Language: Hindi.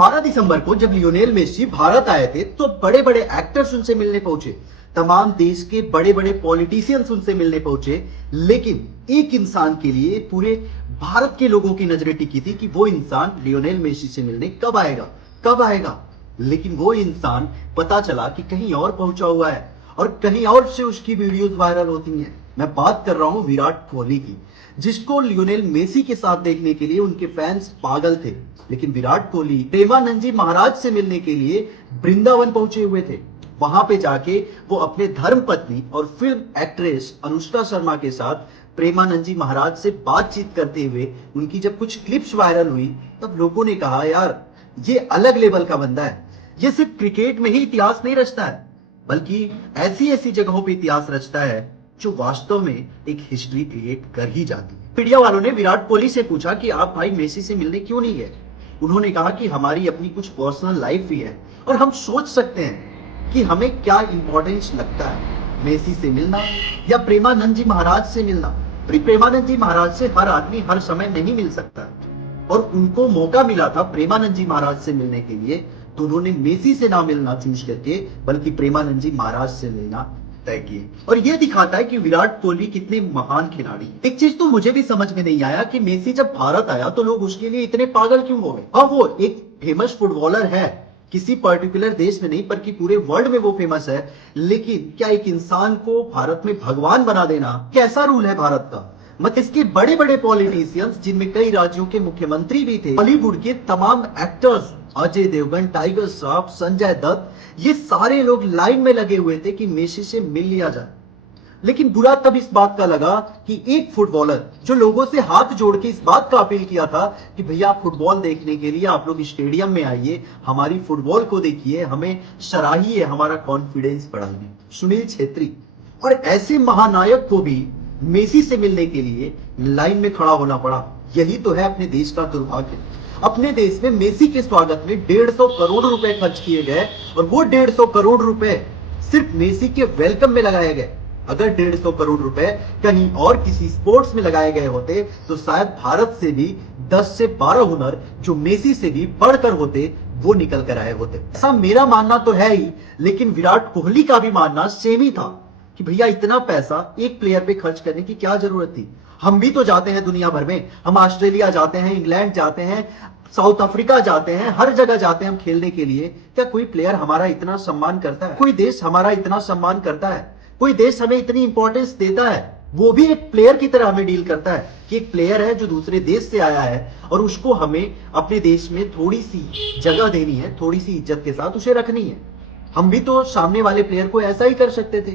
12 दिसंबर को जब लियोनेल मेसी भारत आए थे तो बड़े बड़े एक्टर्स उनसे मिलने पहुंचे, तमाम देश के बड़े बड़े पॉलिटिशियंस उनसे मिलने पहुंचे। लेकिन एक इंसान के लिए पूरे भारत के लोगों की नजरें टिकी थी कि वो इंसान लियोनेल मेसी से मिलने कब आएगा, कब आएगा। लेकिन वो इंसान पता चला कि कहीं और पहुंचा हुआ है और कहीं और से उसकी वीडियोस वायरल होती हैं। मैं बात कर रहा हूं विराट कोहली की, जिसको लियोनेल मेसी के साथ देखने के लिए उनके फैंस पागल थे। लेकिन विराट कोहली प्रेमानंद जी महाराज से मिलने के लिए वृंदावन पहुंचे हुए थे। वहां पे जाके वो अपने धर्म पत्नी और फिल्म एक्ट्रेस अनुष्का शर्मा के साथ प्रेमानंद जी महाराज से बातचीत करते हुए उनकी जब कुछ क्लिप्स वायरल हुई, तब लोगों ने कहा यार ये अलग लेवल का बंदा है। ये सिर्फ क्रिकेट में ही इतिहास नहीं रचता है, बल्कि ऐसी ऐसी जगहों पे इतिहास रचता है जो वास्तव में एक हिस्ट्री क्रिएट कर ही जाती है। मीडिया वालों ने विराट कोहली से पूछा कि आप भाई मेसी से मिलने क्यों नहीं गए। उन्होंने कहा कि हमारी अपनी कुछ पर्सनल लाइफ भी है और हम सोच सकते हैं कि हमें क्या इंपॉर्टेंस लगता है, मेसी से मिलना या प्रेमानंद जी महाराज से मिलना। प्रेमानंद जी महाराज से हर आदमी हर समय नहीं मिल सकता और उनको मौका मिला था प्रेमानंद जी महाराज से मिलने के लिए, तो उन्होंने मेसी से ना मिलना चूज करके बल्कि प्रेमानंद जी महाराज से मिलना तय किए। और यह दिखाता है कि विराट कोहली कितने महान खिलाड़ी। एक चीज तो मुझे भी समझ में नहीं आया कि मेसी जब भारत आया तो लोग उसके लिए इतने पागल क्यों हो गए। हाँ, वो एक फेमस फुटबॉलर है, किसी पर्टिकुलर देश में नहीं बल्कि पूरे वर्ल्ड में वो फेमस है। लेकिन क्या एक इंसान को भारत में भगवान बना देना कैसा रूल है भारत का। मत इसके बड़े बड़े पॉलिटिशियंस, जिनमें कई राज्यों के मुख्यमंत्री भी थे, बॉलीवुड के तमाम एक्टर्स, अजय देवगन, टाइगर श्रॉफ, संजय दत्त, ये सारे लोग लाइन में लगे हुए थे कि मेसी से मिल लिया जाए। लेकिन बुरा तब इस बात का लगा कि एक फुटबॉलर जो लोगों से हाथ जोड़ के इस बात का अपील किया था कि भैया फुटबॉल देखने के लिए आप लोग स्टेडियम में आइए, हमारी फुटबॉल को देखिए, हमें सराहिए, हमारा कॉन्फिडेंस बढ़ाइए, सुनील छेत्री। और ऐसे महानायक को भी मेसी से मिलने के लिए लाइन में खड़ा होना पड़ा। यही तो है अपने देश का दुर्भाग्य। अपने देश में मेसी के स्वागत में 150 करोड़ रुपए खर्च किए गए और वो 150 करोड़ रुपए सिर्फ मेसी के वेलकम में लगाए गए। अगर 150 करोड़ रुपए कहीं और किसी स्पोर्ट्स में लगाए गए होते तो शायद भारत से भी 10 से 12 हुनर जो मेसी से भी बढ़कर होते वो निकल कर आए होते। ऐसा मेरा मानना तो है ही, लेकिन विराट कोहली का भी मानना सेम ही था कि भैया इतना पैसा एक प्लेयर पे खर्च करने की क्या जरूरत थी। हम भी तो जाते हैं दुनिया भर में, हम ऑस्ट्रेलिया जाते हैं, इंग्लैंड जाते हैं, साउथ अफ्रीका जाते हैं, हर जगह जाते हैं हम खेलने के लिए। क्या कोई प्लेयर हमारा इतना सम्मान करता है? कोई देश हमारा इतना सम्मान करता है? कोई देश हमें इतनी इंपॉर्टेंस देता है? वो भी एक प्लेयर की तरह हमें डील करता है कि एक प्लेयर है जो दूसरे देश से आया है और उसको हमें अपने देश में थोड़ी सी जगह देनी है, थोड़ी सी इज्जत के साथ उसे रखनी है। हम भी तो सामने वाले प्लेयर को ऐसा ही कर सकते थे।